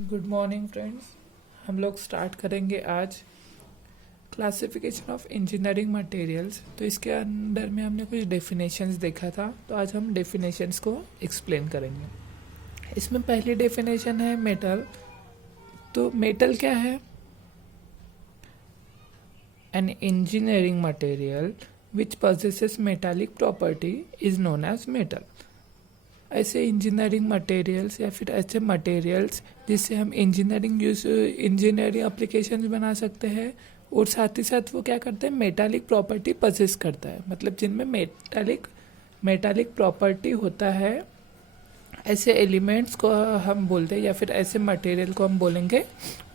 Good morning friends. हम लोग start करेंगे आज क्लासिफिकेशन ऑफ इंजीनियरिंग मटेरियल्स। तो इसके अंदर में हमने कुछ डेफिनेशंस देखा था, तो आज हम डेफिनेशंस को एक्सप्लेन करेंगे। इसमें पहली डेफिनेशन है मेटल। तो मेटल क्या है? An engineering material which possesses metallic property is known as metal. ऐसे इंजीनियरिंग मटेरियल्स या फिर ऐसे मटेरियल्स जिससे हम इंजीनियरिंग एप्लीकेशन बना सकते हैं, और साथ ही साथ वो क्या करते हैं, मेटालिक प्रॉपर्टी पजेस करता है, मतलब जिनमें मेटालिक प्रॉपर्टी होता है। ऐसे एलिमेंट्स को हम बोलते हैं या फिर ऐसे मटेरियल को हम बोलेंगे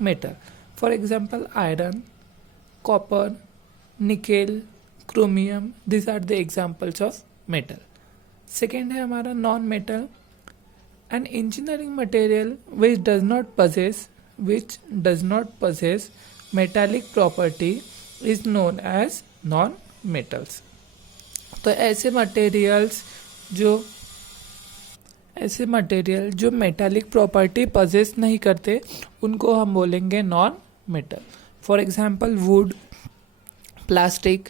metal. For example iron, copper, nickel, chromium, this are the examples of metal. Second है हमारा non metal. An engineering material which does not possess metallic property is known as non metals. तो ऐसे material जो metallic property possess नहीं करते, उनको हम बोलेंगे non metal. For example wood, plastic,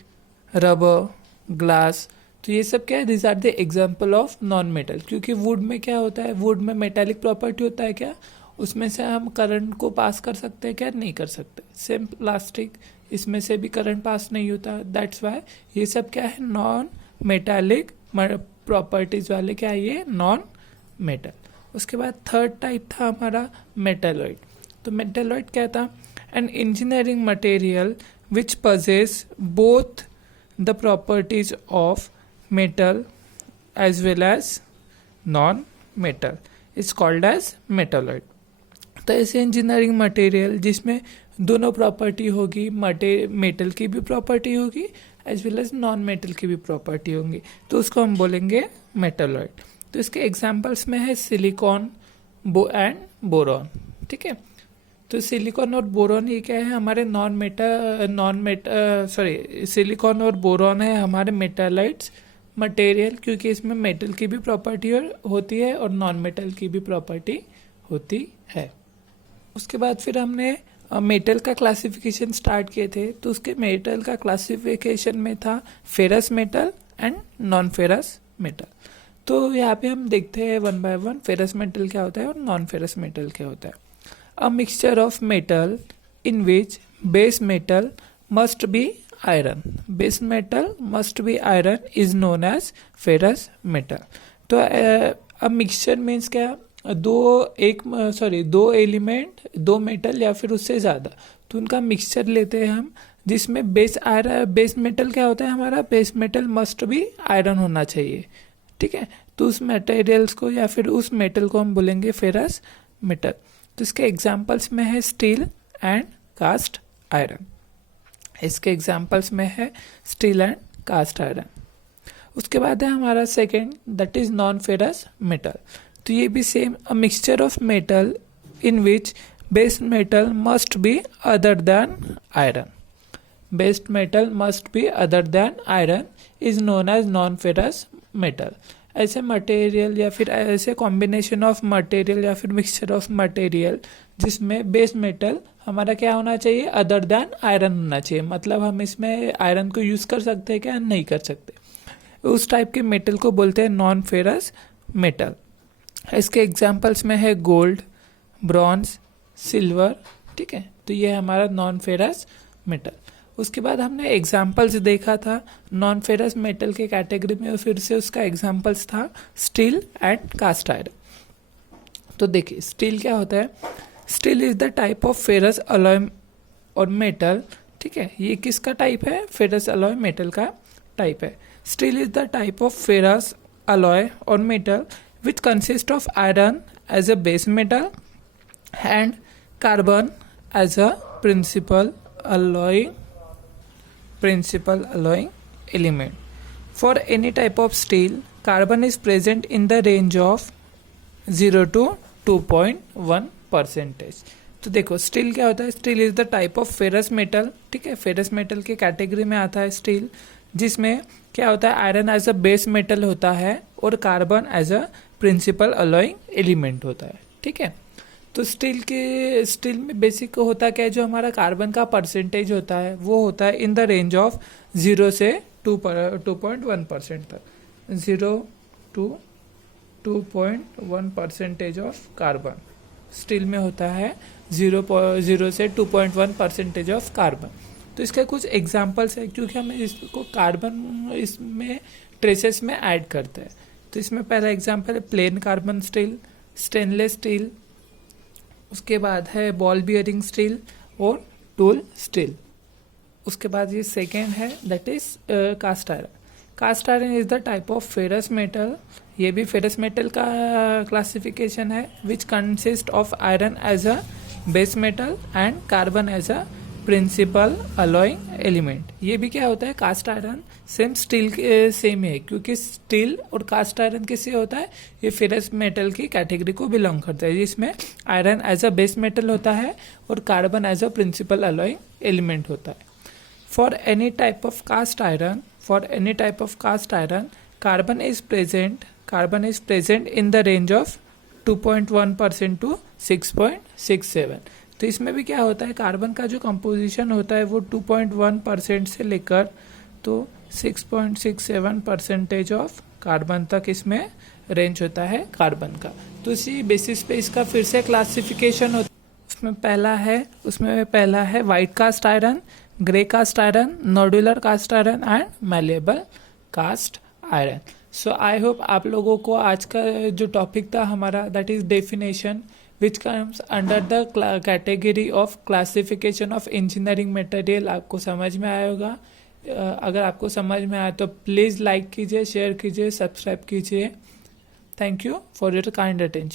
rubber, glass. तो ये सब क्या है, this are the example of non metal. क्योंकि वुड में क्या होता है, वुड में मेटालिक प्रॉपर्टी होता है क्या, उसमें से हम करंट को पास कर सकते हैं क्या, नहीं कर सकते। सेम प्लास्टिक, इसमें से भी करंट पास नहीं होता। दैट्स वाई ये सब क्या है, नॉन मेटालिक प्रॉपर्टीज वाले क्या है, ये नॉन मेटल। उसके बाद थर्ड टाइप था हमारा मेटालॉइड। तो मेटालॉइड क्या था, N engineering material which possess both the properties of metal as well as non-metal is called as metalloid। तो ऐसे इंजीनियरिंग मटेरियल जिसमें दोनों प्रॉपर्टी होगी, मेटल की भी प्रॉपर्टी होगी as well as non metal की भी प्रॉपर्टी होंगी, तो उसको हम बोलेंगे मेटलॉइड। तो इसके एग्जांपल्स में है सिलिकॉन एंड बोरॉन। ठीक है, तो सिलिकॉन और बोरॉन ये क्या है, हमारे सिलिकॉन और बोरॉन है हमारे मेटालाइट्स मटेरियल, क्योंकि इसमें मेटल की भी प्रॉपर्टी होती है और नॉन मेटल की भी प्रॉपर्टी होती है। उसके बाद फिर हमने मेटल का क्लासिफिकेशन स्टार्ट किए थे। तो उसके मेटल का क्लासिफिकेशन में था ferrous metal and non ferrous metal. तो यहाँ पे हम देखते हैं one by one ferrous metal क्या होता है और नॉन फेरस मेटल क्या होता है। A mixture of metal in which base metal must be iron. Base metal must be iron is known as ferrous metal. तो अब मिक्सचर मीन्स क्या, दो एलिमेंट, दो मेटल या फिर उससे ज़्यादा, तो उनका मिक्सचर लेते हैं हम, जिसमें बेस मेटल क्या होता है हमारा, बेस मेटल मस्ट भी आयरन होना चाहिए। ठीक है, तो उस मटेरियल्स को या फिर उस मेटल को हम बोलेंगे फेरस मेटल। तो इसके एग्जाम्पल्स में है स्टील एंड कास्ट आयरन। इसके एग्जाम्पल्स में है स्टील एंड कास्ट आयरन। उसके बाद है हमारा second, that is non ferrous metal. तो ये भी same, a mixture of metal in which base metal must be other than iron. Base metal must be other than iron is known as non ferrous metal. ऐसे material या फिर ऐसे combination of material या फिर mixture of material जिसमें base metal हमारा क्या होना चाहिए, अदर देन आयरन होना चाहिए, मतलब हम इसमें आयरन को यूज़ कर सकते हैं क्या, नहीं कर सकते, उस टाइप के मेटल को बोलते हैं नॉन फेरस मेटल। इसके एग्जांपल्स में है गोल्ड, ब्रॉन्ज, सिल्वर। ठीक है, तो ये हमारा नॉन फेरस मेटल। उसके बाद हमने एग्जाम्पल्स देखा था नॉन फेरस मेटल के कैटेगरी में, और फिर से उसका एग्जाम्पल्स था स्टील एंड कास्ट आयरन। तो देखिए स्टील क्या होता है, steel is the type of ferrous alloy और मेटल। ठीक है, ये किसका टाइप है, फेरस अलॉय मेटल का टाइप है। Steel is the type of ferrous alloy और metal which consist of iron as a base metal and carbon as a principal alloying element. For any type of steel, carbon is present in the range of 0 to 2.1%. तो देखो steel क्या होता है, steel is the type of ferrous metal. ठीक है, ferrous metal के category में आता है स्टील, जिसमें क्या होता है, iron as a base metal होता है और carbon as a principal alloying element होता है। ठीक है, तो स्टील में बेसिक होता क्या है, जो हमारा कार्बन का परसेंटेज होता है वो होता है इन द रेंज ऑफ 0 से 2.1% तक, 0 to 2.1% ऑफ कार्बन स्टील में होता है, 0 से 2.1% ऑफ कार्बन। तो इसके कुछ एग्जांपल्स है, क्योंकि हम इसको कार्बन इसमें ट्रेसेस में ऐड करते हैं। तो इसमें पहला एग्जांपल है plain carbon steel, stainless steel, उसके बाद है बॉल बियरिंग स्टील और टूल स्टील। उसके बाद ये सेकेंड है that is cast iron. Cast iron is the type of ferrous metal, ये भी फेरस मेटल का क्लासिफिकेशन है, which consist of iron as a base metal and carbon as a principal alloying element. ये भी क्या होता है, कास्ट आयरन सेम स्टील के सेम है, क्योंकि स्टील और कास्ट आयरन किससे होता है, ये फेरस मेटल की कैटेगरी को बिलोंग करता है, जिसमें iron as a base metal होता है और carbon as a principal alloying element होता है। For any type of cast iron, carbon is present in the range of 2.1% to 6.67। तो इसमें भी क्या होता है, कार्बन का जो कंपोजिशन होता है वो 2.1% से लेकर तो 6.67% ऑफ कार्बन तक इसमें रेंज होता है कार्बन का। तो इसी बेसिस पे इसका फिर से क्लासिफिकेशन होता है। उसमें पहला है white cast iron, grey cast iron, nodular cast iron and malleable cast iron. So I hope आप लोगों को आज का जो टॉपिक था हमारा, that is definition which comes under the category of classification of engineering material, आपको समझ में आया होगा। अगर आपको समझ में आया तो प्लीज़ लाइक कीजिए, शेयर कीजिए, सब्सक्राइब कीजिए। Thank you for your kind attention.